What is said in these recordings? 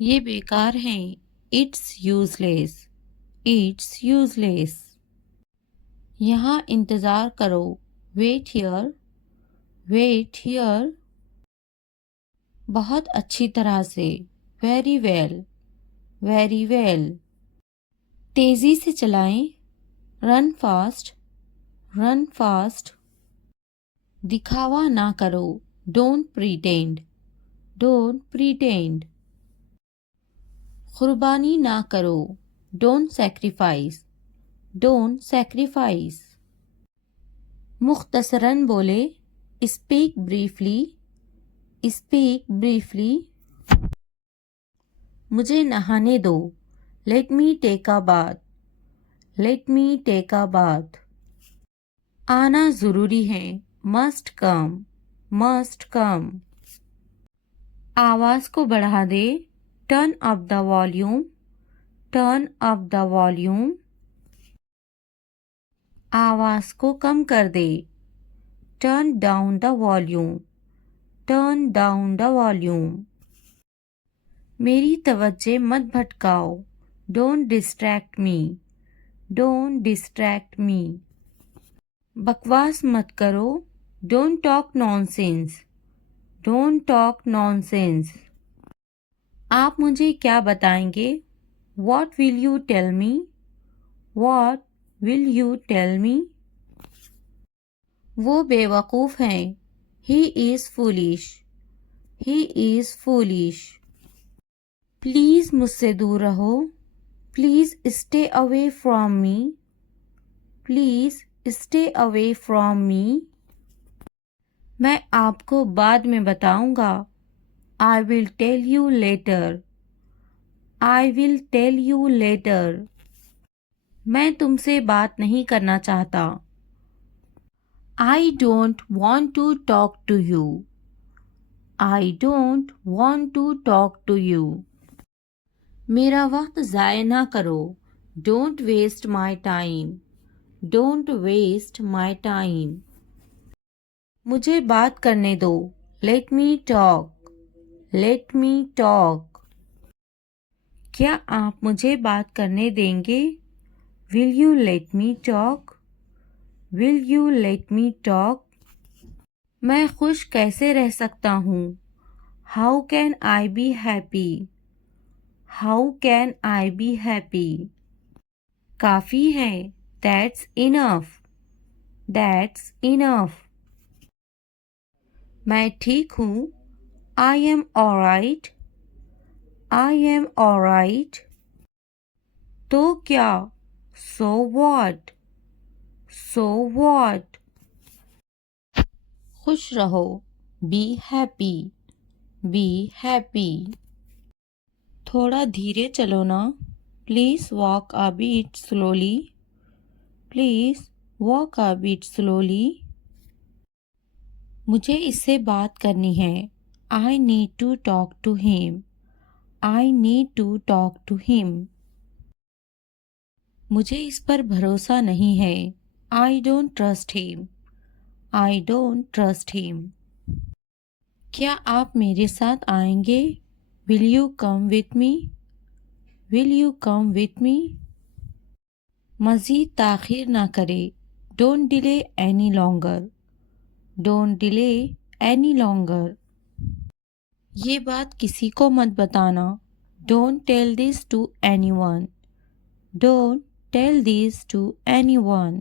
ये बेकार हैं। It's useless. It's useless. यहाँ इंतज़ार करो। Wait here. Wait here. बहुत अच्छी तरह से। Very well. Very well. तेज़ी से चलाएं। Run fast. Run fast. दिखावा ना करो। Don't pretend. Don't pretend. कुर्बानी ना करो। Don't sacrifice. Don't sacrifice. मुख्तसरन बोले। Speak briefly. Speak briefly. मुझे नहाने दो। Let me take a bath. Let me take a bath. आना ज़रूरी है। Must come. Must come. आवाज़ को बढ़ा दे। Turn up the volume. Turn up the volume. आवाज़ को कम कर दे। Turn down the volume. Turn down the volume. मेरी तवज्जो मत भटकाओ। Don't distract me. Don't distract me. बकवास मत करो। Don't talk nonsense. Don't talk nonsense. आप मुझे क्या बताएंगे? What will you tell me? What will you tell me? वो बेवकूफ़ हैं। He is foolish. He is foolish. Please मुझसे दूर रहो। Please stay away from me. Please stay away from me. मैं आपको बाद में बताऊंगा। I will tell you later. I will tell you later. मैं तुमसे बात नहीं करना चाहता। I don't want to talk to you. I don't want to talk to you. मेरा वक्त ज़ाय ना करो। Don't waste my time. Don't waste my time. मुझे बात करने दो। Let me talk. Let me talk. क्या आप मुझे बात करने देंगे? Will you let me talk? Will you let me talk? मैं खुश कैसे रह सकता हूँ? How can I be happy? How can I be happy? काफ़ी है। That's enough. That's enough. मैं ठीक हूँ। I am alright. I am alright. तो क्या? So what? So what? खुश रहो। Be happy. Be happy. थोड़ा धीरे चलो ना। Please walk a bit slowly. Please walk a bit slowly. मुझे इससे बात करनी है। I need to talk to him. I need to talk to him. मुझे इस पर भरोसा नहीं है। I don't trust him. I don't trust him. क्या आप मेरे साथ आएंगे? Will you come with me? Will you come with me? मज़ीद ताख़ीर ना करे। Don't delay any longer. Don't delay any longer. ये बात किसी को मत बताना। Don't tell this to anyone. Don't tell this to anyone.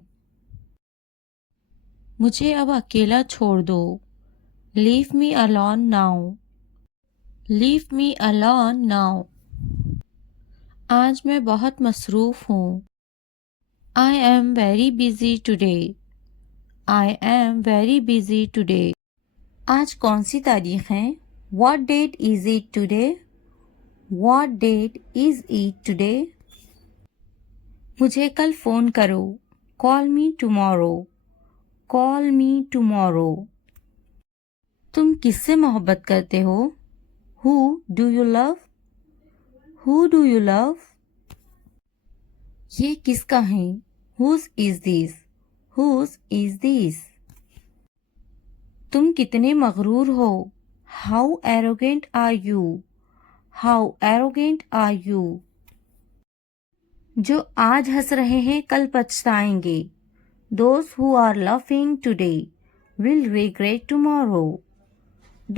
मुझे अब अकेला छोड़ दो। Leave me alone now. Leave me alone now. आज मैं बहुत मसरूफ़ हूँ। I am very busy today. I am very busy today. आज कौन सी तारीख है? What date is it today? What date is it today? मुझे कल फ़ोन करो। Call me tomorrow. Call me tomorrow. तुम किससे मोहब्बत करते हो? Who do you love? Who do you love? ये किसका है? Whose is this? Whose is this? तुम कितने मगरूर हो? How arrogant are you? How arrogant are you. जो आज हंस रहे हैं कल पछताएंगे। Those who are laughing today will regret tomorrow.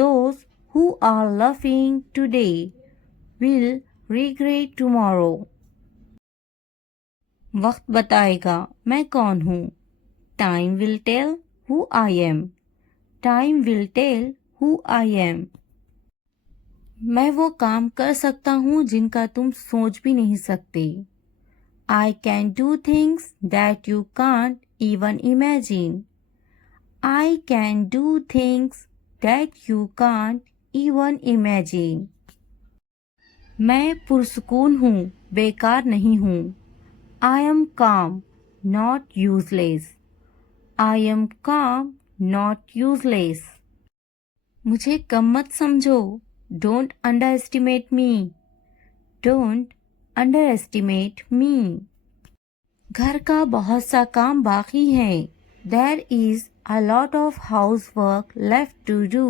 Those who are laughing today will regret tomorrow. वक्त बताएगा मैं कौन हूँ। Time will tell who I am. Time will tell who I am. मैं वो काम कर सकता हूँ जिनका तुम सोच भी नहीं सकते। I can do things that you can't even imagine. I can do things that you can't even imagine. मैं पुरसुकून हूँ, बेकार नहीं हूँ। I am calm, not useless. I am calm, not useless. मुझे कम मत समझो। Don't underestimate me. Don't underestimate me. घर का बहुत सा काम बाकी है। There is a lot of housework left to do.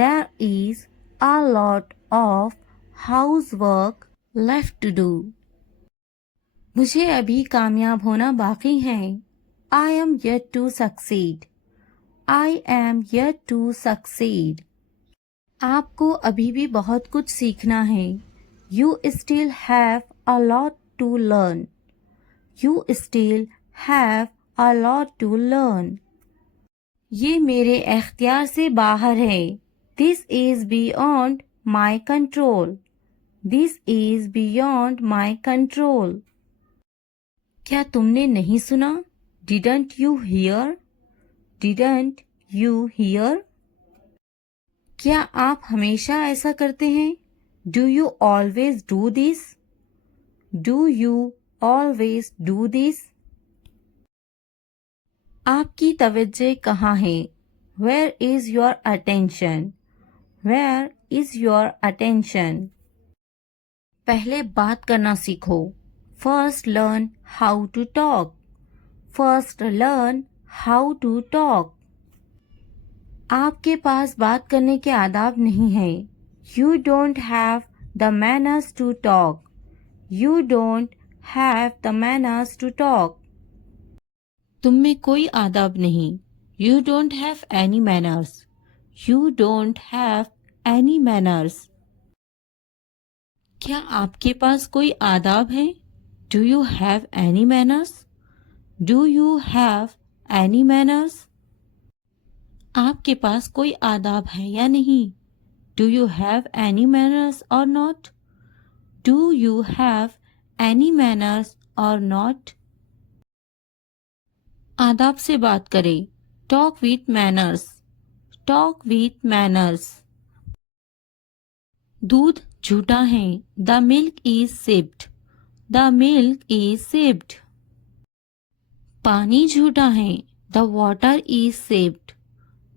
There is a lot of housework left to do. मुझे अभी कामयाब होना बाकी है। I am yet to succeed. I am yet to succeed. आपको अभी भी बहुत कुछ सीखना है। You still have a lot to learn. You still have a lot to learn. ये मेरे एख्तियार से बाहर है। This is beyond my control. This is beyond my control. क्या तुमने नहीं सुना? Didn't you hear? Didn't you hear? क्या आप हमेशा ऐसा करते हैं? Do you always do this? Do you always do this? आपकी तवज्जो कहाँ है? Where is your attention? Where is your attention? पहले बात करना सीखो। First learn how to talk. First learn how to talk. आपके पास बात करने के आदाब नहीं है। You don't have the manners to talk. You don't have the manners to talk. तुम में कोई आदाब नहीं। You don't have any manners. You don't have any manners. क्या आपके पास कोई आदाब है? Do you have any manners? Do you have any manners? आपके पास कोई आदाब है या नहीं? Do you have any manners or not? Do you have any manners or not? आदाब से बात करें। Talk with manners. Talk with manners. दूध झूठा है। The milk is sipped. The milk is sipped. पानी झूठा है। The water is sipped.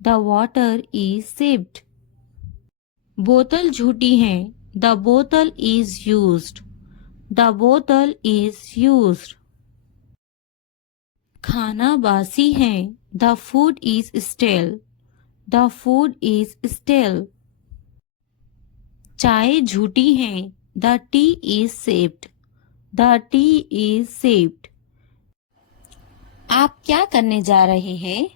The water is sipped. बोतल झूठी है। The bottle is used. The bottle is used. खाना बासी है। The food is stale. The food is stale. चाय झूठी है। The tea is sipped. The tea is sipped. आप क्या करने जा रहे हैं?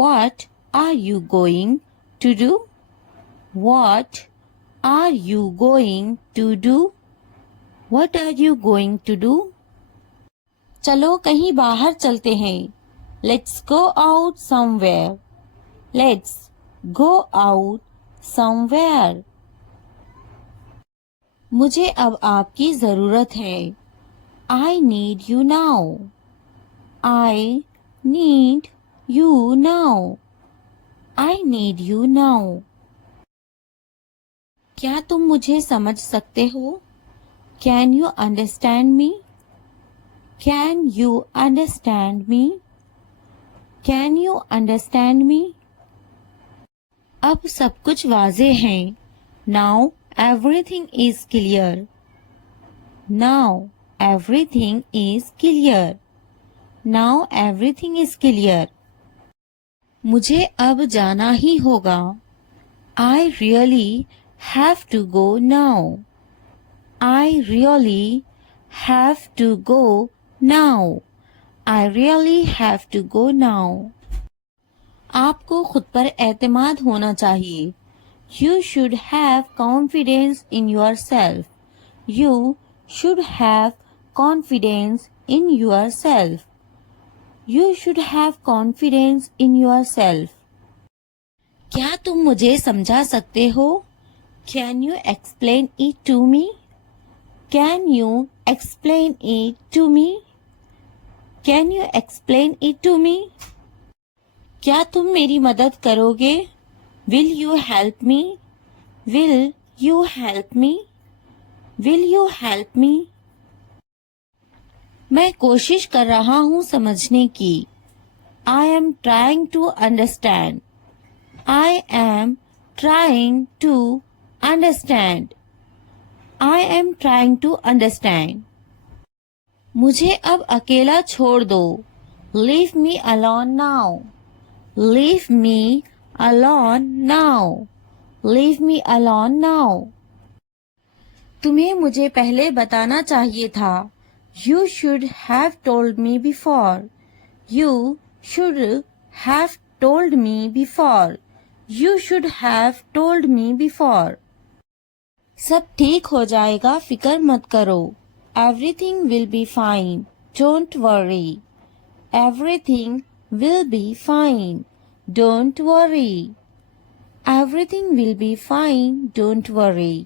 What are you going to do? What are you going to do? What are you going to do? चलो कहीं बाहर चलते हैं। Let's go out somewhere. Let's go out somewhere. मुझे अब आपकी ज़रूरत है। I need you now. I need you now. I need you now. क्या तुम मुझे समझ सकते हो? Can you understand me? Can you understand me? Can you understand me? अब सब कुछ वाज़े है। Now everything is clear. Now everything is clear. Now everything is clear. मुझे अब जाना ही होगा। I really have to go now. I really have to go now. I really have to go now. आपको खुद पर एतमाद होना चाहिए. You should have confidence in yourself. You should have confidence in yourself. You should have confidence in yourself. क्या तुम मुझे समझा सकते हो? Can you explain it to me? Can you explain it to me? Can you explain it to me? क्या तुम मेरी मदद करोगे? Will you help me? Will you help me? Will you help me? मैं कोशिश कर रहा हूँ समझने की. I am trying to understand. I am trying to understand. I am trying to understand. मुझे अब अकेला छोड़ दो. Leave me alone now. Leave me alone now. Leave me alone now. तुम्हें मुझे पहले बताना चाहिए था. You should have told me before. You should have told me before. You should have told me before. सब ठीक हो जाएगा, फिक्र मत करो. Everything will be fine. Don't worry. Everything will be fine. Don't worry. Everything will be fine. Don't worry.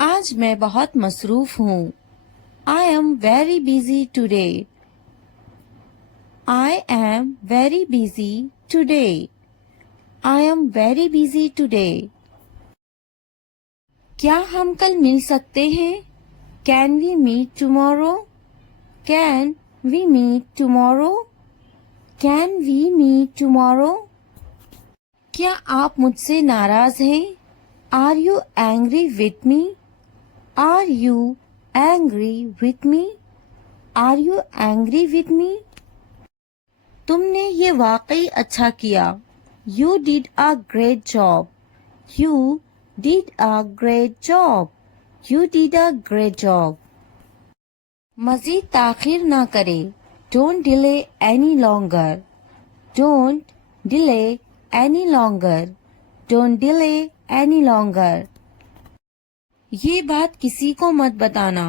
आज मैं बहुत मसरूफ हूँ. I am very busy today. I am very busy today. I am very busy today. क्या हम कल मिल सकते हैं? Can we meet tomorrow? Can we meet tomorrow? Can we meet tomorrow? क्या आप मुझसे नाराज हैं? Are you angry with me? Are you angry with me? Are you angry with me? तुमने ये वाकई अच्छा किया. You did a great job. You did a great job. You did a great job. मज़ीद ताख़ीर ना करें. Don't delay any longer. Don't delay any longer. Don't delay any longer. ये बात किसी को मत बताना.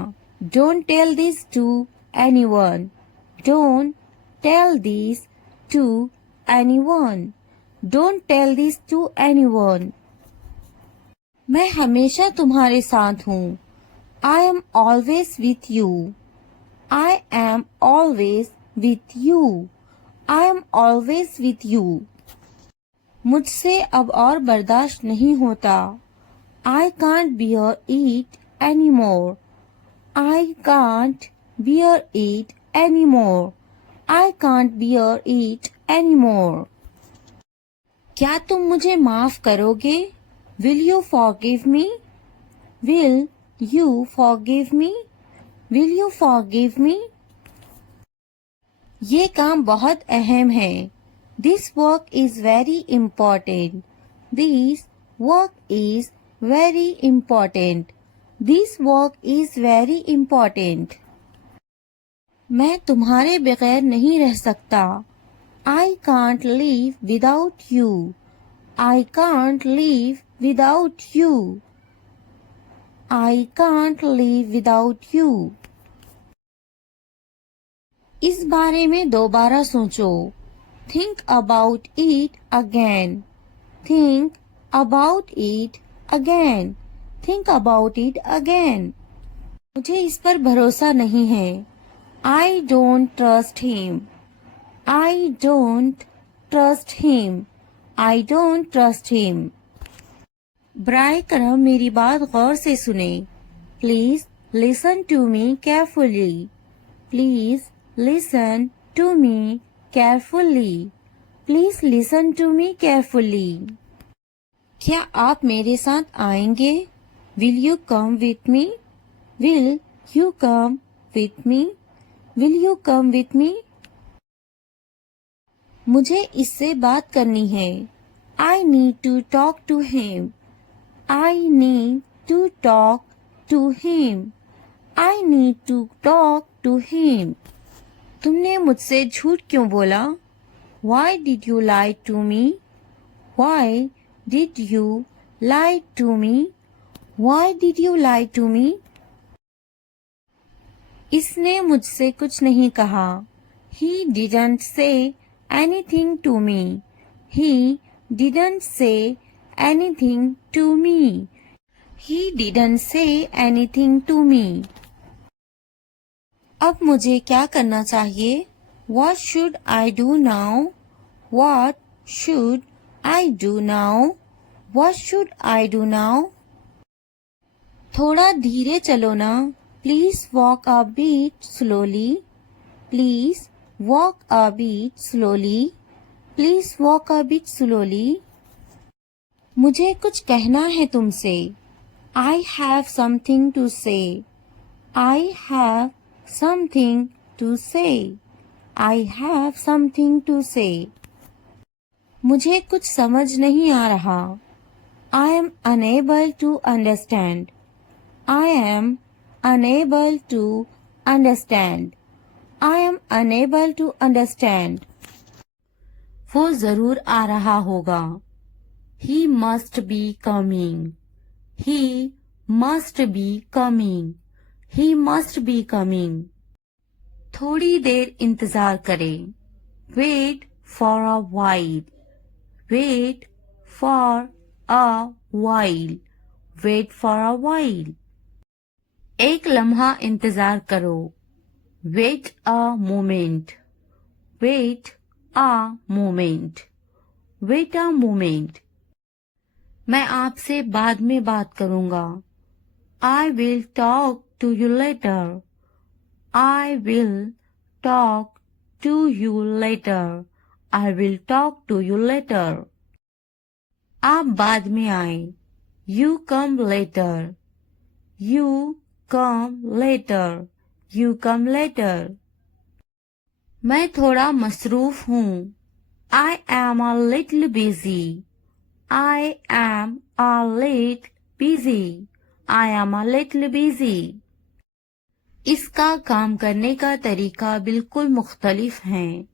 Don't tell this to anyone. Don't tell this to anyone. Don't tell this to anyone. मैं हमेशा तुम्हारे साथ हूँ. I am always with you. I am always with you. I am always with you. मुझसे अब और बर्दाश्त नहीं होता. I can't bear it anymore. I can't bear it anymore. I can't bear it anymore. क्या तुम मुझे माफ करोगे? Will you forgive me? Will you forgive me? Will you forgive me? ये काम बहुत अहम है. This work is very important. This work is very important. This work is very important. मैं तुम्हारे बगैर नहीं रह सकता. I can't live without you. I can't live without you. I can't live without you. इस बारे में दोबारा सोचो. Think about it again. Think about it again. Think about it again. मुझे इस पर भरोसा नहीं है. I don't trust him. I don't trust him. I don't trust him. बराए करम मेरी बात गौर से सुने. Please listen to me carefully. Please listen to me carefully. Please listen to me carefully. क्या आप मेरे साथ आएंगे? Will you come with me? Will you come with me? Will you come with me? मुझे इससे बात करनी है. I need to talk to him. I need to talk to him. I need to talk to him. तुमने मुझसे झूठ क्यों बोला? Why did you lie to me? Why did you lie to me? Why did you lie to me? इसने मुझसे कुछ नहीं कहा. He didn't say anything to me. He didn't say anything to me. He didn't say anything to me. अब मुझे क्या करना चाहिए? What should I do now? What should I do now? What should I do now? थोड़ा धीरे चलो ना. Please walk a bit slowly. Please walk a bit slowly. Please walk a bit slowly. मुझे कुछ कहना है तुमसे. I have something to say. I have something to say. I have something to say. मुझे कुछ समझ नहीं आ रहा. I am unable to understand. I am unable to understand. I am unable to understand. वो जरूर आ रहा होगा. He must be coming. He must be coming. He must be coming. थोड़ी देर इंतजार करें. Wait for a while. Wait for a while. Wait for a while. एक लम्हा इंतजार करो. Wait a moment. Wait a moment. Wait a moment. मैं आपसे बाद में बात करूंगा. I will talk to you later. I will talk to you later. I will talk to you later. आप बाद में आए. You come later. You come later. You come later. मैं थोड़ा मसरूफ हूँ. I am a little busy. I am a little busy. I am a little busy. इसका काम करने का तरीका बिल्कुल मुख्तलिफ है.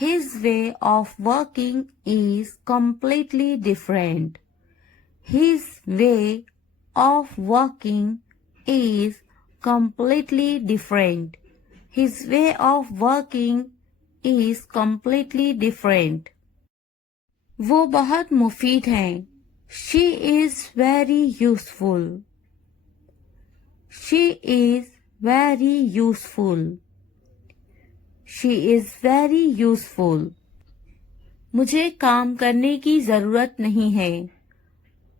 His way of working is completely different. His way of working is completely different. His way of working is completely different. वो बहुत मुफीद हैं. She is very useful. She is very useful. She is very useful. मुझे काम करने की जरूरत नहीं है.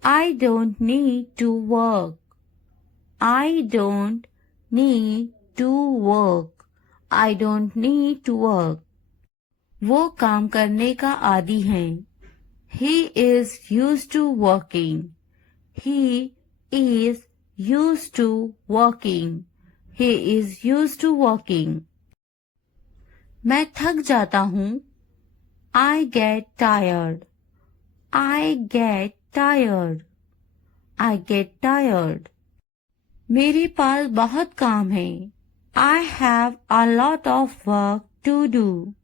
I don't need to work. I don't need to work. I don't need to work. वो काम करने का आदी हैं. He is used to working. He is used to working. He is used to working. मैं थक जाता हूँ. I get tired. I get tired. I get tired. मेरे पास बहुत काम है. I have a lot of work to do.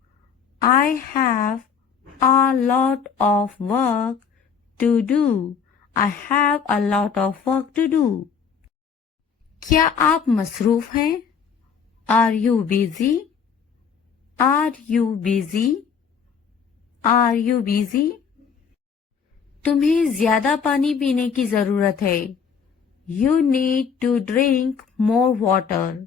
I have a lot of work to do. I have a lot of work to do. क्या आप मसरूफ हैं? Are you busy? Are you busy? Are you busy? तुम्हें ज्यादा पानी पीने की जरूरत है. You need to drink more water.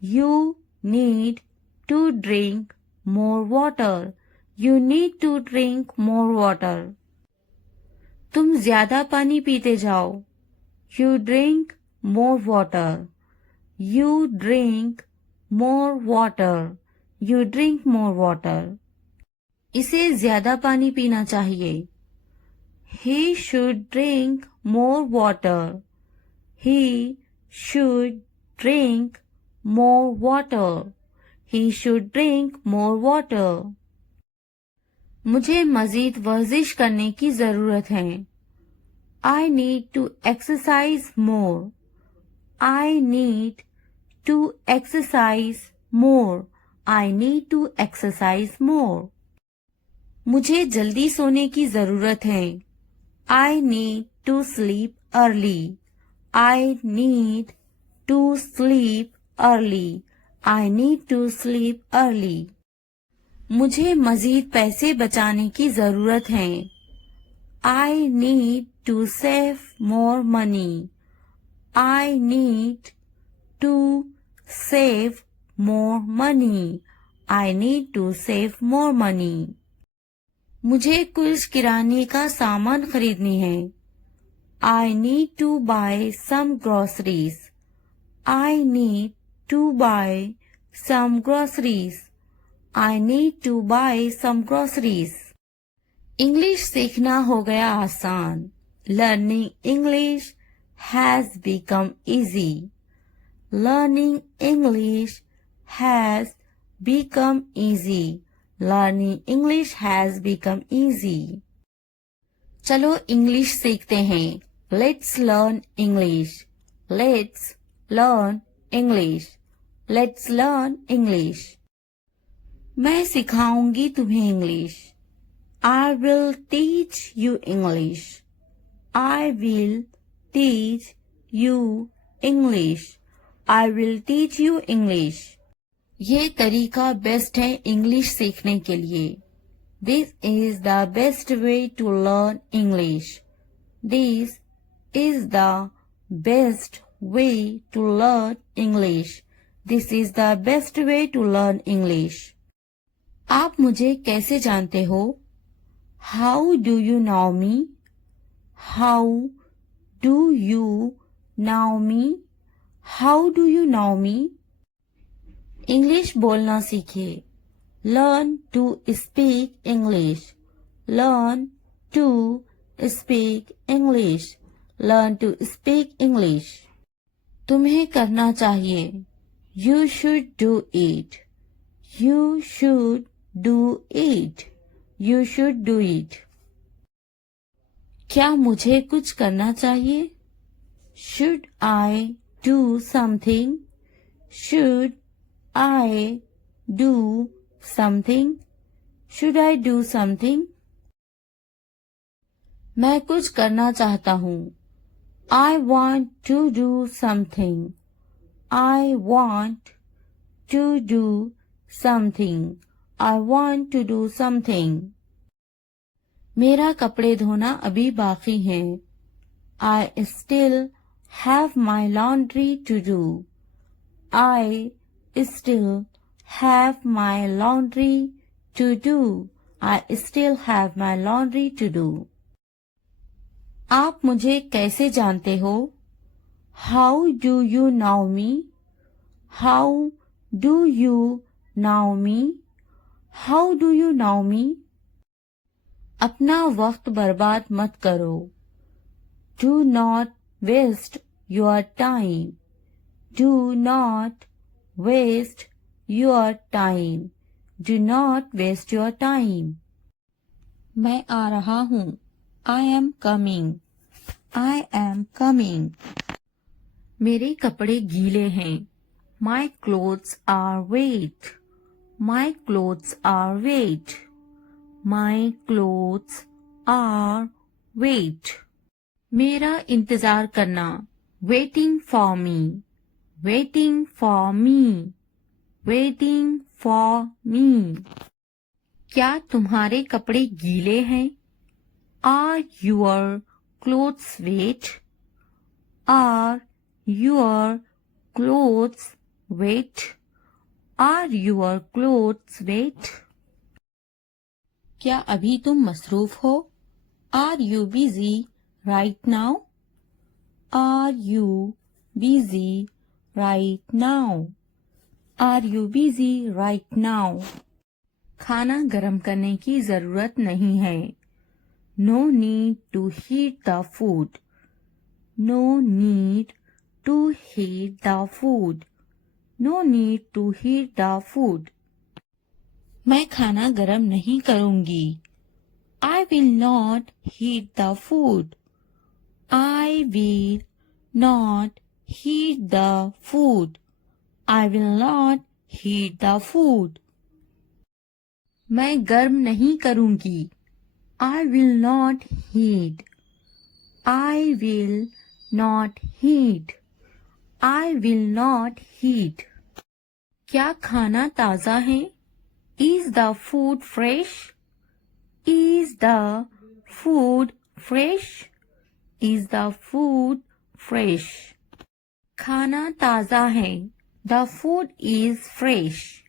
You need to drink more water. You need to drink more water. तुम ज्यादा पानी पीते जाओ. You drink more water. You drink more water. You drink more water. इसे ज्यादा पानी पीना चाहिए. He should drink more water. He should drink more water. He should drink more water. मुझे मजीद वर्जिश करने की जरूरत है. I need to exercise more. I need to exercise more. I need to exercise more. मुझे जल्दी सोने की जरूरत है. I need to sleep early. I need to sleep early. I need to sleep early. मुझे मजीद पैसे बचाने की जरूरत है. I need to save more money. I need to save more money. I need to save more money. मुझे कुछ किराने का सामान खरीदनी है. I need to buy some groceries. I need to buy some groceries. I need to buy some groceries. English सीखना हो गया आसान. Learning English has become easy. Learning English has become easy. Learning English has become easy. चलो English सीखते हैं. Let's learn English. Let's learn English. Let's learn English. मैं सिखाऊंगी तुम्हें English. I will teach you English. I will teach you English. I will teach you English. ये तरीका best है English सीखने के लिए. This is the best way to learn English. This is the best way to learn English. This is the best way to learn English. आप मुझे कैसे जानते हो? How do you know me? How do you know me? How do you know me? English बोलना सीखिए. Learn to speak English. Learn to speak English. Learn to speak English. तुम्हें करना चाहिए. You should do it. You should do it. You should do it. क्या मुझे कुछ करना चाहिए? Should I do something? Should I do something? Should I do something? मैं कुछ करना चाहता हूँ. I want to do something. I want to do something. I want to do something. मेरा कपड़े धोना अभी बाकी है. I still have my laundry to do. I still have my laundry to do. I still have my laundry to do. आप मुझे कैसे जानते हो? How do you know me? How do you know me? How do you know me? अपना वक्त बर्बाद मत करो. Do not waste your time. Do not waste your time. Do not waste your time. मैं आ रहा हूँ. I am coming. I am coming. मेरे कपड़े गीले हैं. My clothes are wet. My clothes are wet. My clothes are wet. मेरा इंतजार करना. Waiting for me. Waiting for me. Waiting for me. क्या तुम्हारे कपड़े गीले हैं? Are your clothes wet? Are your clothes wet? Are your clothes wet? क्या अभी तुम मसरूफ हो? Are you busy right now? Are you busy right now? Are you busy right now? खाना गरम करने की जरूरत नहीं है. No need to heat the food. No need to heat the food. No need to heat the food. मैं खाना गरम नहीं करूंगी. I will not heat the food. I will not heat the food. I will not heat the food. मैं गर्म नहीं करूंगी. I will not heat. I will not heat. I will not heat. क्या खाना ताज़ा है? Is the food fresh? Is the food fresh? Is the food fresh? खाना ताज़ा है. The food is fresh.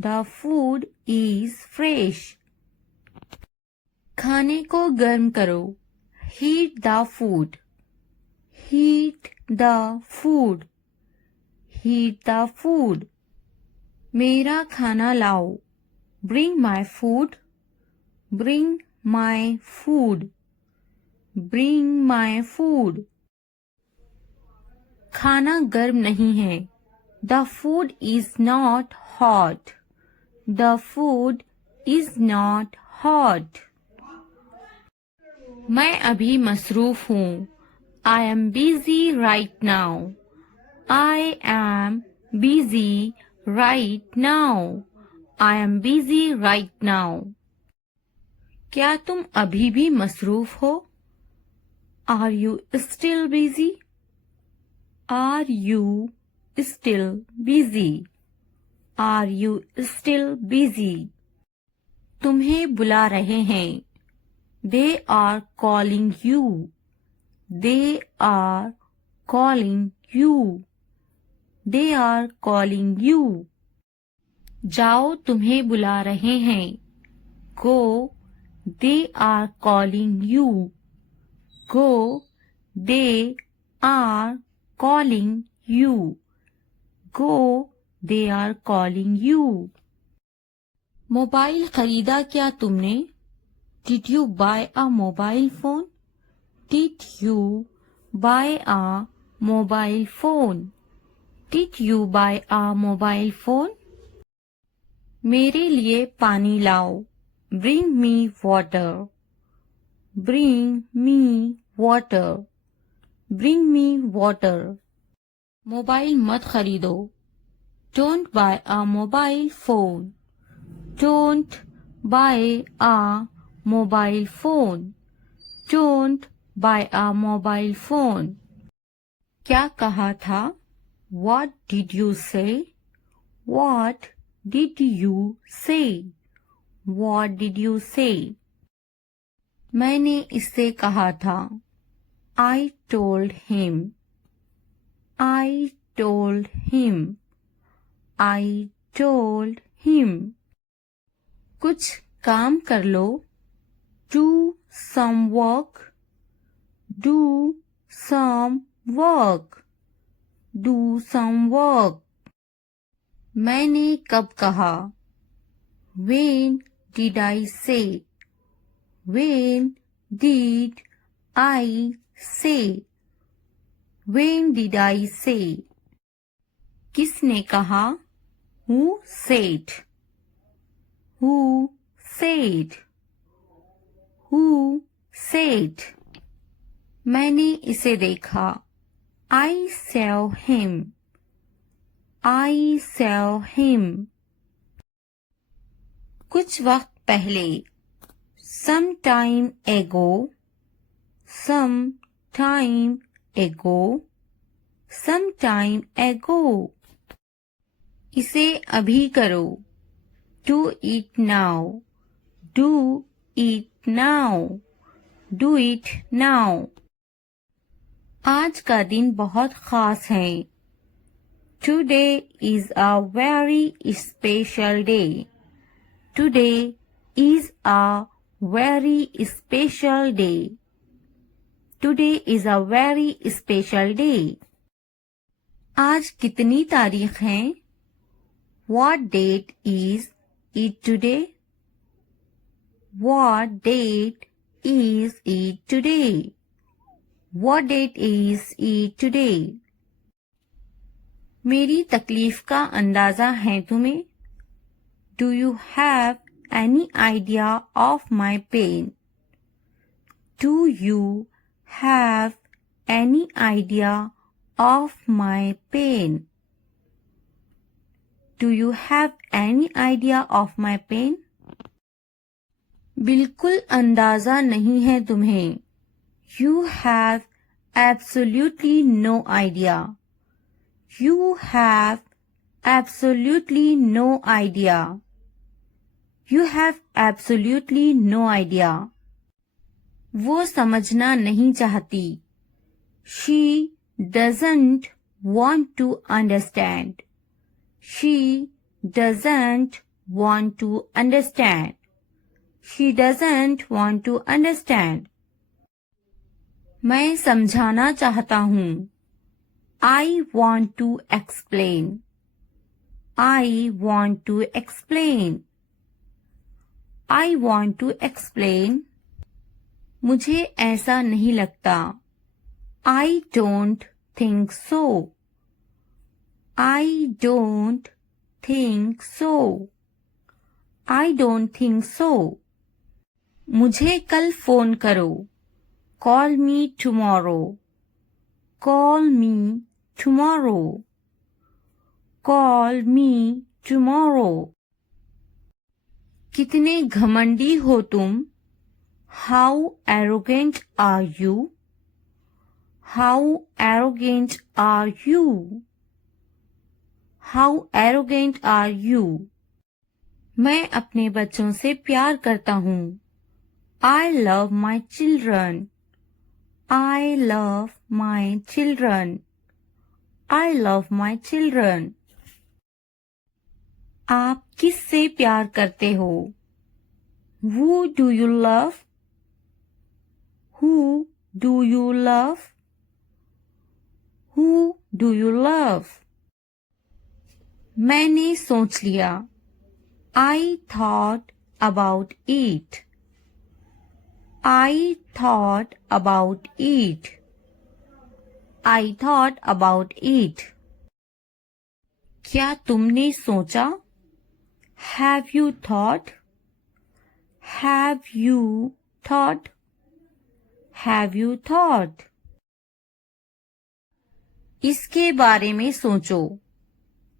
The food is fresh. खाने को गर्म करो. Heat the food. Heat the food. Heat the food. मेरा खाना लाओ. Bring my food. Bring my food. Bring my food. खाना गर्म नहीं है. The food is not hot. The food is not hot. मैं अभी मसरूफ हूँ. I am busy right now. I am busy right now. I am busy right now. क्या तुम अभी भी मसरूफ हो? Are you still busy? Are you still busy? Are you still busy? तुम्हें बुला रहे हैं. They are calling you. They are calling you. They are calling you. जाओ तुम्हें बुला रहे हैं. Go. They are calling you. Go. They are calling you. Go. They are calling you. Mobile खरीदा क्या तुमने? Did you buy a mobile phone? Did you buy a mobile phone? Did you buy a mobile phone? मेरे लिए पानी लाओ. Bring me water. Bring me water. Bring me water. Mobile मत खरीदो. Don't buy a mobile phone. Don't buy a mobile phone. Don't buy a mobile phone. क्या कहा था? What did you say? What did you say? What did you say? मैंने इससे कहा था. I told him. I told him. I told him. कुछ काम कर लो. Do some work. Do some work. Do some work. मैंने कब कहा? When did I say? When did I say? When did I say? किसने कहा? Who said? Who said? Who said? मैंने इसे देखा. I saw him. I saw him. कुछ वक्त पहले. Some time ago. Some time ago. Some time ago. इसे अभी करो. Do it now. Do it now. Do it now. आज का दिन बहुत खास है. Today is a very special day. Today is a very special day. Today is a very special day. आज कितनी तारीख है? What date is it today? What date is it today? What date is it today? मेरी तकलीफ का अंदाजा है तुम्हें? Do you have any idea of my pain? Do you have any idea of my pain? Do you have any idea of my pain? बिल्कुल अंदाजा नहीं है तुम्हें. You have absolutely no idea. You have absolutely no idea. You have absolutely no idea. वो समझना नहीं चाहती. She doesn't want to understand. She doesn't want to understand. She doesn't want to understand. मैं समझाना चाहता हूँ. I want to explain. I want to explain. I want to explain. मुझे ऐसा नहीं लगता. I don't think so. I don't think so. I don't think so. मुझे कल फोन करो. Call me tomorrow. Call me tomorrow. Call me tomorrow. कितने घमंडी हो तुम. How arrogant are you? How arrogant are you? How arrogant are you? मैं अपने बच्चों से प्यार करता हूँ. I love my children. I love my children. I love my children. आप किससे प्यार करते हो? Who do you love? Who do you love? Who do you love? मैंने सोच लिया. I thought about it. I thought about it. I thought about it. क्या तुमने सोचा? Have you thought? Have you thought? Have you thought? इसके बारे में सोचो.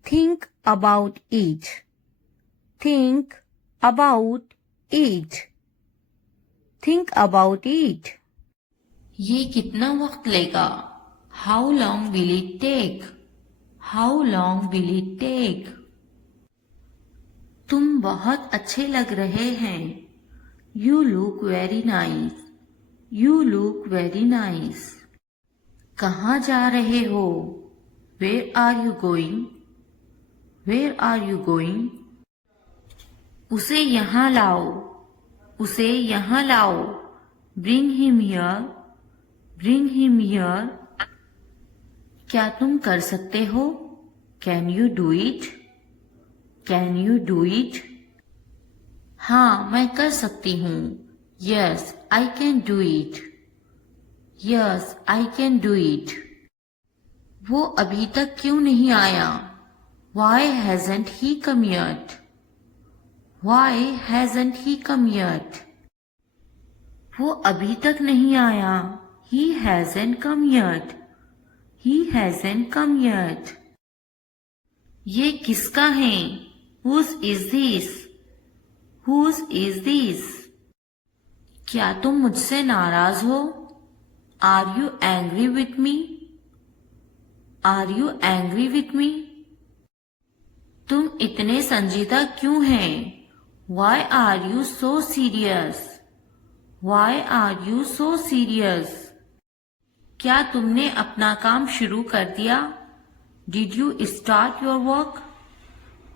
Think about it. Think about it. Think about it. ये कितना वक्त लेगा? How long will it take? How long will it take? तुम बहुत अच्छे लग रहे हैं. You look very nice. You look very nice. कहाँ जा रहे हो? Where are you going? Where are you going? उसे यहाँ लाओ. उसे यहाँ लाओ. Bring him here. Bring him here. क्या तुम कर सकते हो? Can you do it? Can you do it? हाँ, मैं कर सकती हूँ. Yes, I can do it. Yes, I can do it. वो अभी तक क्यों नहीं आया? Why hasn't he come yet? Why hasn't he come yet? वो अभी तक नहीं आया. He hasn't come yet. He hasn't come yet. ये किसका है? Whose is this? Whose is this? क्या तुम मुझसे नाराज हो? Are you angry with me? Are you angry with me? तुम इतने संजीदा क्यों हैं? Why are you so serious? Why are you so serious? क्या तुमने अपना काम शुरू कर दिया? Did you start your work?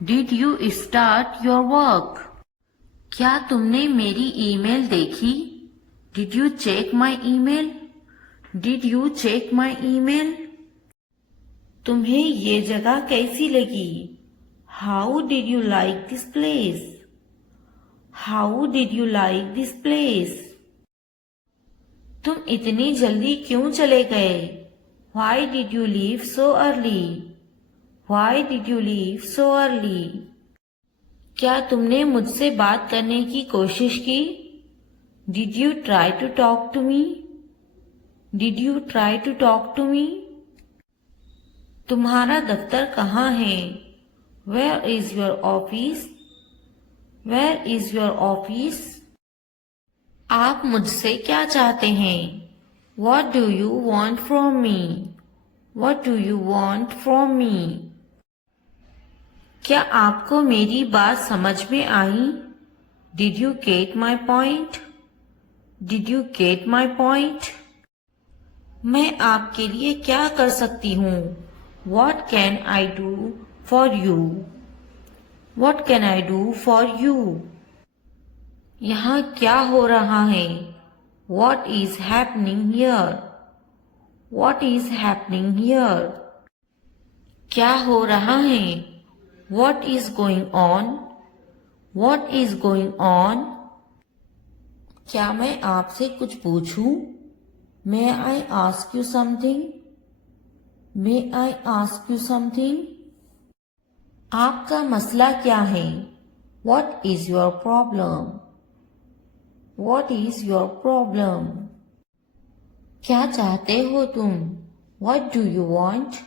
Did you start your work? क्या तुमने मेरी ईमेल देखी? Did you check my email? Did you check my email? तुम्हें ये जगह कैसी लगी? How did you like this place? How did you like this place? तुम इतनी जल्दी क्यों चले गए? Why did you leave so early? Why did you leave so early? क्या तुमने मुझसे बात करने की कोशिश की? Did you try to talk to me? Did you try to talk to me? तुम्हारा दफ्तर कहाँ है? Where is your office? Where is your office? आप मुझसे क्या चाहते हैं? What do you want from me? What do you want from me? क्या आपको मेरी बात समझ में आई? Did you get my point? Did you get my point? मैं आपके लिए क्या कर सकती हूँ? What can I do for you? What can I do for you? यहाँ क्या हो रहा है? What is happening here? What is happening here? क्या हो रहा है? What is going on? What is going on? क्या मैं आपसे कुछ पूछूं? May I ask you something? May I ask you something? आपका मसला क्या है? What is your problem? What is your problem? क्या चाहते हो तुम? What do you want?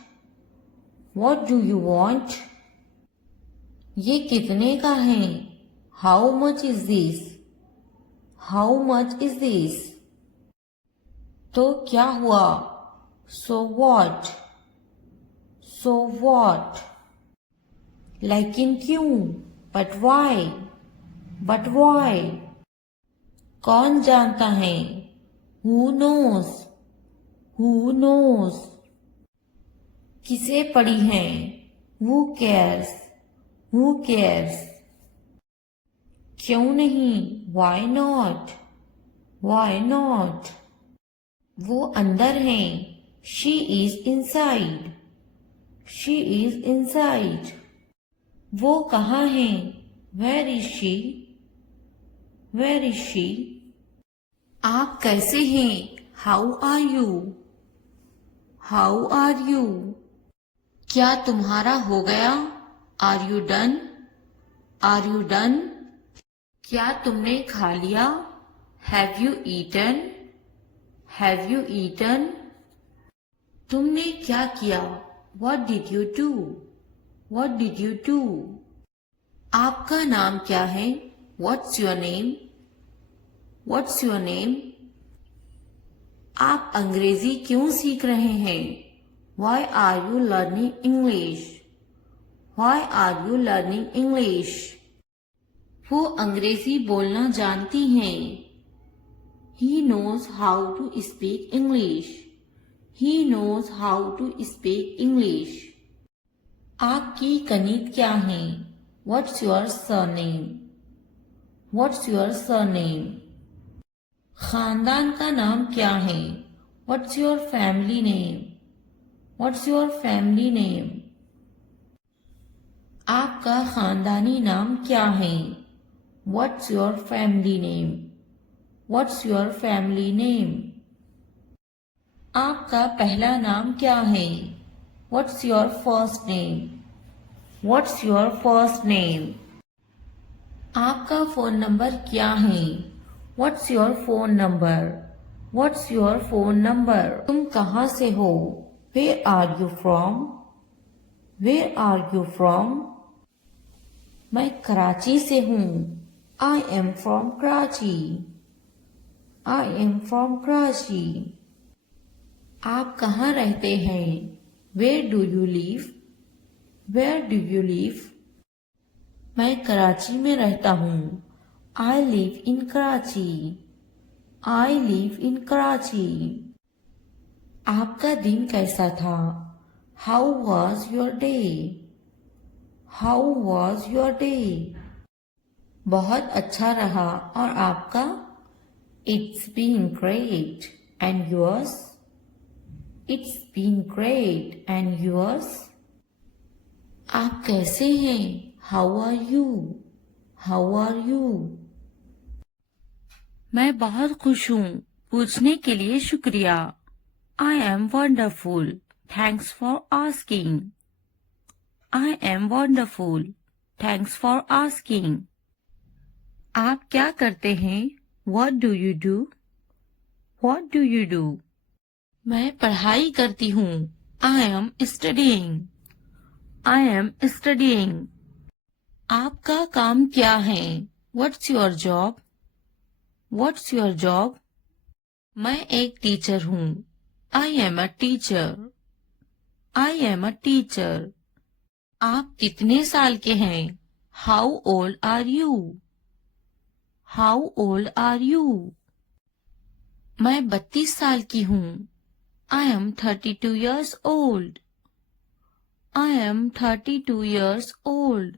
What do you want? ये कितने का है? How much is this? How much is this? तो क्या हुआ? So what? So what? लेकिन क्यों? But why? But why? कौन जानता है? Who knows? Who knows? किसे पड़ी है? Who cares? Who cares? क्यों नहीं? Why not? Why not? वो अंदर है. She is inside. She is inside. वो कहाँ है? Where is she? Where is she? आप कैसे हैं? How are you? How are you? क्या तुम्हारा हो गया? Are you done? Are you done? क्या तुमने खा लिया? Have you eaten? Have you eaten? तुमने क्या किया? What did you do? What did you do? आपका नाम क्या है? What's your name? What's your name? आप अंग्रेजी क्यों सीख रहे हैं? Why are you learning English? Why are you learning English? वो अंग्रेजी बोलना जानती हैं. He knows how to speak English. He knows how to speak English. आपकी कनीत क्या है? What's your surname? What's your surname? खानदान का नाम क्या है? What's your family name? What's your family name? आपका खानदानी नाम क्या है? What's your family name? What's your family name? आपका पहला नाम क्या है? What's your first name? What's your first name? आपका फोन नंबर क्या है? What's your phone number? What's your phone number? तुम कहाँ से हो? Where are you from? Where are you from? मैं कराची से हूँ. I am from Karachi. I am from Karachi. आप कहाँ रहते हैं? Where do you live? Where do you live? मैं कराची में रहता हूँ. I live in Karachi. I live in Karachi. आपका दिन कैसा था? How was your day? How was your day? बहुत अच्छा रहा. और आपका? It's been great. And yours? It's been great. And yours? आप कैसे हैं? How are you? How are you? मैं बहुत खुश हूँ. पूछने के लिए शुक्रिया. I am wonderful. Thanks for asking. I am wonderful. Thanks for asking. आप क्या करते हैं? What do you do? What do you do? मैं पढ़ाई करती हूँ। I am studying. I am studying. आपका काम क्या है? What's your job? What's your job? मैं एक टीचर हूँ। I am a teacher. I am a teacher. आप कितने साल के हैं? How old are you? How old are you? मैं 32 साल की हूँ। I am 32 years old. I am 32 years old.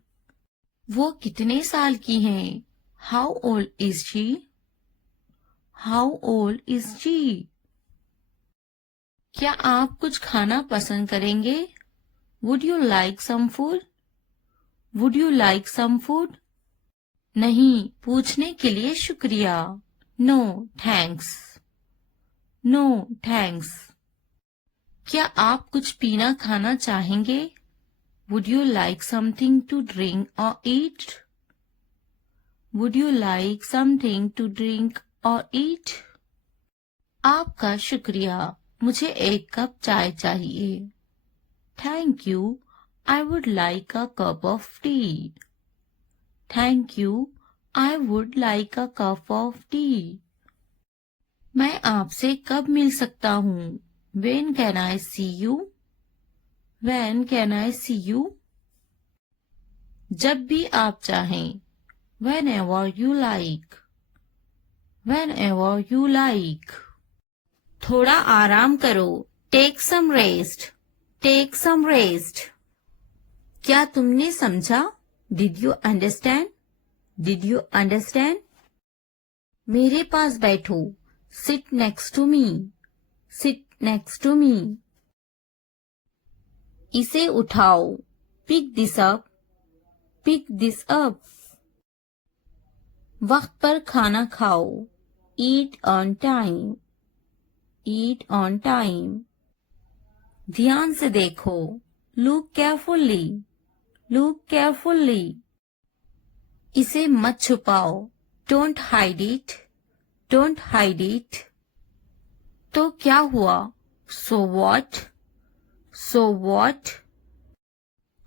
वो कितने साल की हैं? How old is she? How old is she? क्या आप कुछ खाना पसंद करेंगे? Would you like some food? Would you like some food? नहीं, पूछने के लिए शुक्रिया। No thanks. No thanks. क्या आप कुछ पीना खाना चाहेंगे? Would you like something to drink or eat? Would you like something to drink or eat? आपका शुक्रिया, मुझे एक कप चाय चाहिए। Thank you, I would like a cup of tea. Thank you, I would like a cup of T. मैं आपसे कब मिल सकता हूँ? When can I see you? When can I see you? जब भी आप चाहें। Whenever you like. Whenever you like. थोड़ा आराम करो। Take some rest. Take some rest. क्या तुमने समझा? Did you understand? Did you understand? मेरे पास बैठो। Sit next to me. Sit next to me. इसे उठाओ। Pick this up. Pick this up. वक्त पर खाना खाओ। Eat on time. Eat on time. ध्यान से देखो। Look carefully. Look carefully. इसे मत छुपाओ। Don't hide it. Don't hide it. तो क्या हुआ? So what? So what?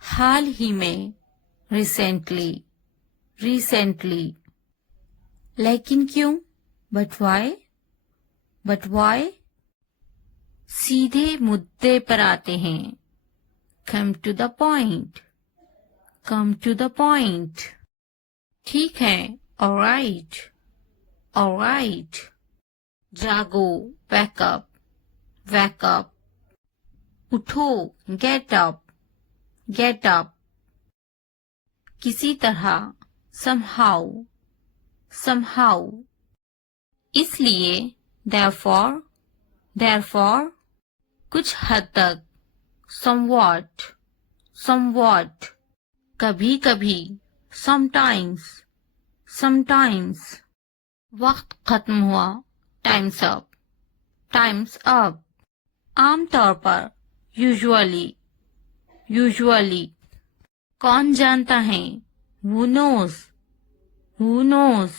हाल ही में। Recently. Recently. लेकिन क्यों? But why? But why? सीधे मुद्दे पर आते हैं। Come to the point. Come to the point. ठीक है। Alright. Alright. जागो। Wake up. Wake up. उठो। Get up. Get up. किसी तरह। Somehow. Somehow. इसलिए। Therefore. Therefore. कुछ हद तक। Somewhat. Somewhat. कभी कभी। Sometimes. Sometimes. वक्त खत्म हुआ। Time's up. Time's up. आमतौर पर। Usually. Usually. कौन जानता है? Who knows? Who knows?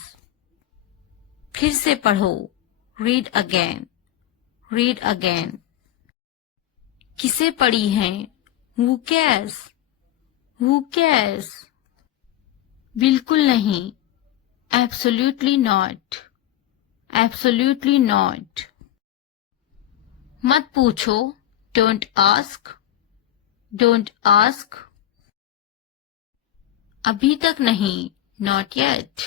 फिर से पढ़ो। Read again. Read again. किसे पढ़ी है? Who cares? Who cares? बिल्कुल नहीं। Absolutely not. Absolutely not. मत पूछो। Don't ask. Don't ask. अभी तक नहीं। Not yet.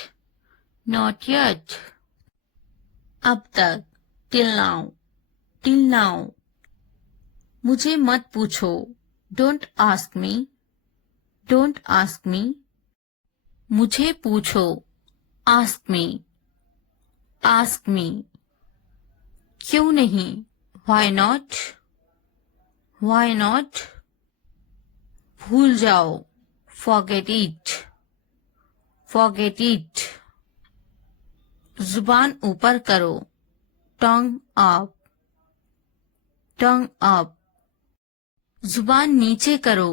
Not yet. अब तक। Till now. Till now. मुझे मत पूछो। Don't ask me. Don't ask me. मुझे पूछो। Ask me. Ask me. क्यों नहीं? Why not? Why not? भूल जाओ। Forget it. Forget it. जुबान ऊपर करो। Tongue up. Tongue up. जुबान नीचे करो।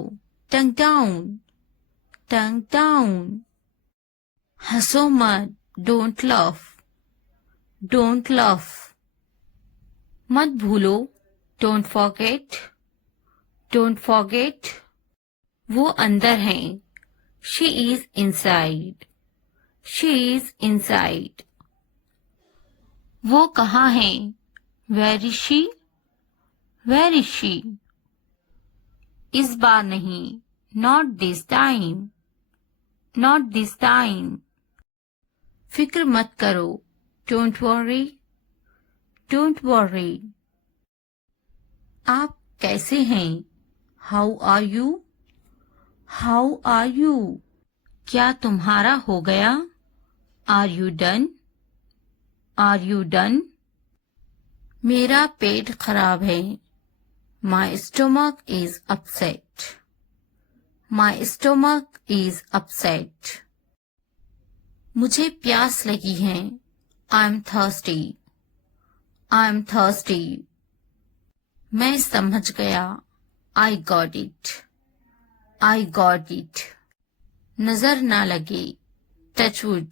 Tongue down. Tongue down. हंसो मत। Don't laugh. Don't laugh. मत भूलो। Don't forget, don't forget. वो अंदर हैं, she is inside, she is inside. वो कहाँ हैं, where is she, where is she. इस बार नहीं, not this time, not this time. फिक्र मत करो, डोंट वरी, डोंट वरी। आप कैसे हैं, how are you, how are you. क्या तुम्हारा हो गया, are you done, are you done. मेरा पेट खराब है, my stomach is upset, my stomach is upset. मुझे प्यास लगी है, I am thirsty, I am thirsty. मैं समझ गया, I got it, I got it. नजर ना लगे, टच वुड,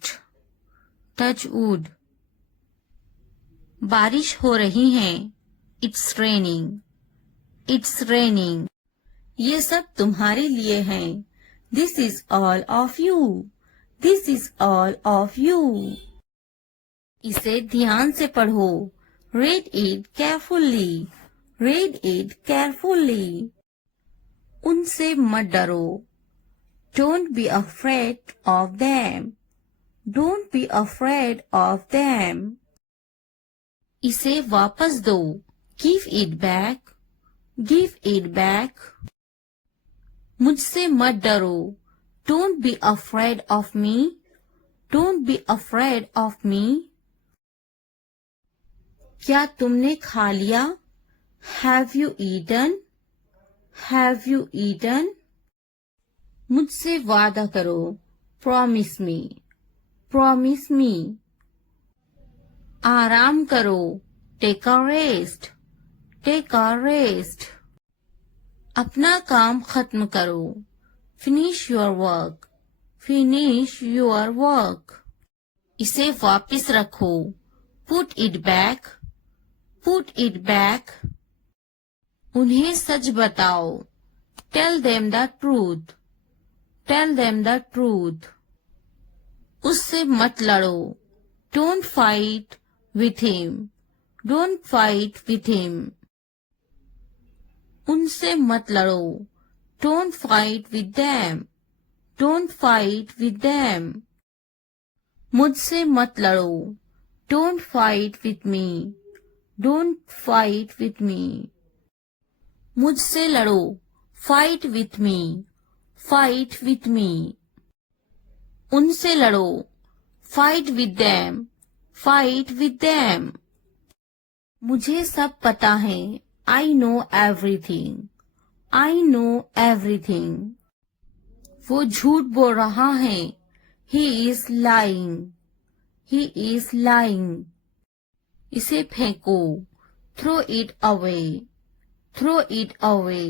टच वुड। बारिश हो रही है, इट्स रेनिंग, इट्स रेनिंग। ये सब तुम्हारे लिए है, this is all of you, this is all of you. इसे ध्यान से पढ़ो, read it carefully, read it carefully. उनसे मत डरो, don't be afraid of them, don't be afraid of them. इसे वापस दो, give it back, give it back. मुझसे मत डरो, don't be afraid of me, don't be afraid of me. क्या तुमने खा लिया, have you eaten, have you eaten. मुझसे वादा करो, प्रॉमिस मी, प्रॉमिस मी। आराम करो, take a rest, take a rest. अपना काम खत्म करो, finish your work, finish your work. इसे वापस रखो, put it back, put it back. उन्हें सच बताओ, tell them the truth, tell them the truth. उससे मत लड़ो, don't fight with him, don't fight with him. उनसे मत लड़ो, don't fight with them, don't fight with them. मुझसे मत लड़ो, don't fight with me, don't fight with me. मुझसे लड़ो, fight with me, fight with me. उनसे लड़ो, fight with them, fight with them. मुझे सब पता है, I know everything, I know everything. वो झूठ बोल रहा है, he is lying, he is lying. इसे फेंको, throw it away, throw it away.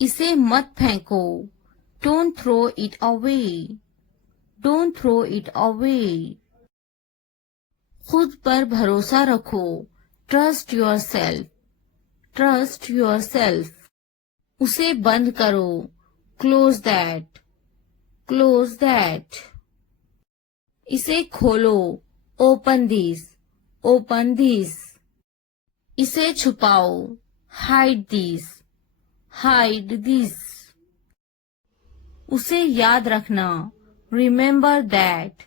इसे मत फेंको, don't throw it away, don't throw it away. खुद पर भरोसा रखो, trust yourself, trust yourself. उसे बंद करो, क्लोज दैट, क्लोज दैट। इसे खोलो, ओपन दिस, ओपन दिस। इसे छुपाओ, हाइड दिस, हाइड दिस। उसे याद रखना, रिमेंबर दैट,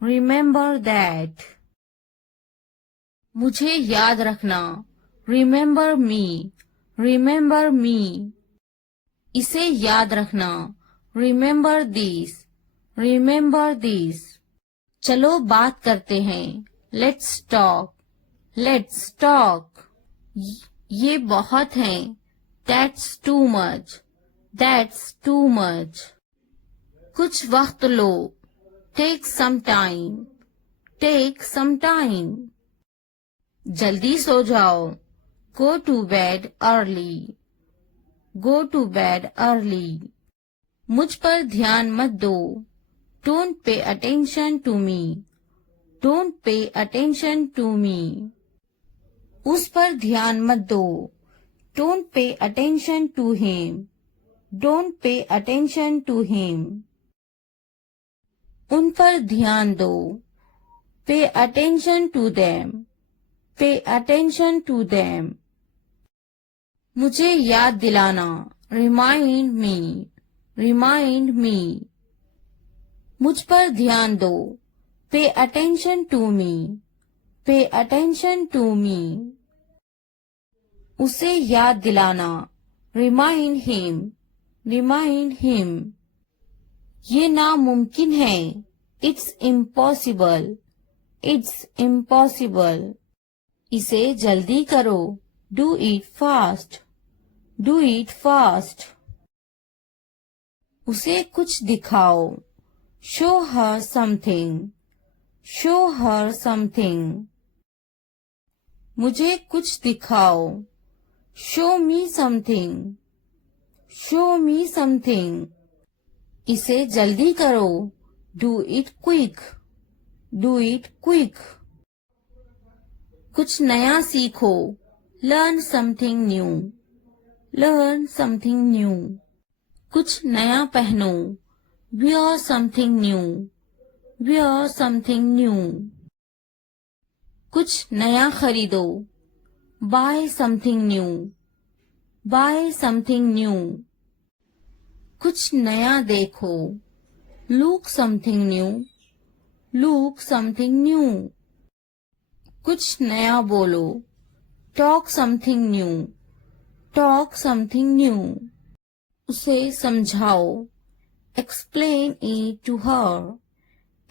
रिमेंबर दैट। मुझे याद रखना, रिमेंबर मी, रिमेंबर मी। इसे याद रखना, रिमेंबर दिस, रिमेंबर दिस। चलो बात करते हैं, लेट्स टॉक, लेट्स टॉक। ये बहुत है, that's too much, that's too much. कुछ वक्त लो, take some time, take some time. जल्दी सो जाओ, go to bed early, go to bed early. मुझ पर ध्यान मत दो, don't pay attention to me, don't pay attention to me. उस पर ध्यान मत दो, Don't pay attention to him. Don't pay attention to him. उन पर ध्यान दो. Pay attention to them. Pay attention to them. मुझे याद दिलाना. Remind me. Remind me. मुझ पर ध्यान दो. Pay attention to me. Pay attention to me. उसे याद दिलाना. Remind him. Remind him. ये नामुमकिन है. It's impossible. It's impossible. इसे जल्दी करो. Do it fast. Do it fast. उसे कुछ दिखाओ. Show her something. Show her something. मुझे कुछ दिखाओ. Show me something. Show me something. इसे जल्दी करो. Do it quick. Do it quick. कुछ नया सीखो. Learn something new. Learn something new. कुछ नया पहनो. Wear something new. Wear something new. कुछ नया खरीदो. Buy something new. Buy something new. कुछ नया देखो. Look something new. Look something new. कुछ नया बोलो. Talk something new. Talk something new. उसे समझाओ. Explain it to her.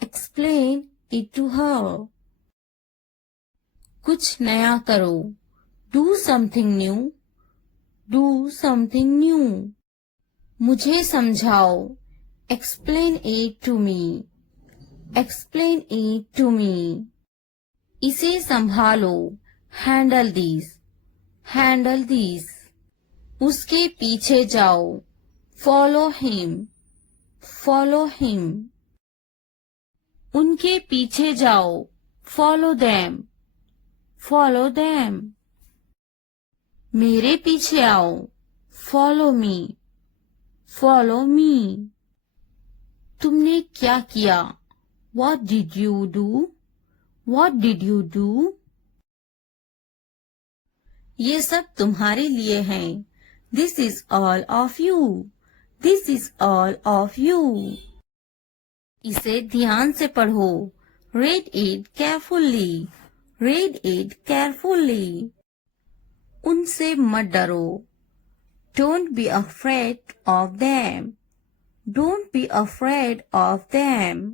Explain it to her. कुछ नया करो. Do something new. Do something new. मुझे समझाओ. Explain it to me. Explain it to me. इसे संभालो. Handle these. Handle these. उसके पीछे जाओ. Follow him. Follow him. उनके पीछे जाओ. Follow them. Follow them. मेरे पीछे आओ. Follow me. Follow me. तुमने क्या किया? What did you do? What did you do? ये सब तुम्हारे लिए हैं. This is all of you. This is all of you. इसे ध्यान से पढ़ो. Read it carefully. Read it carefully. उनसे मत डरो. Don't be afraid of them. Don't be afraid of them.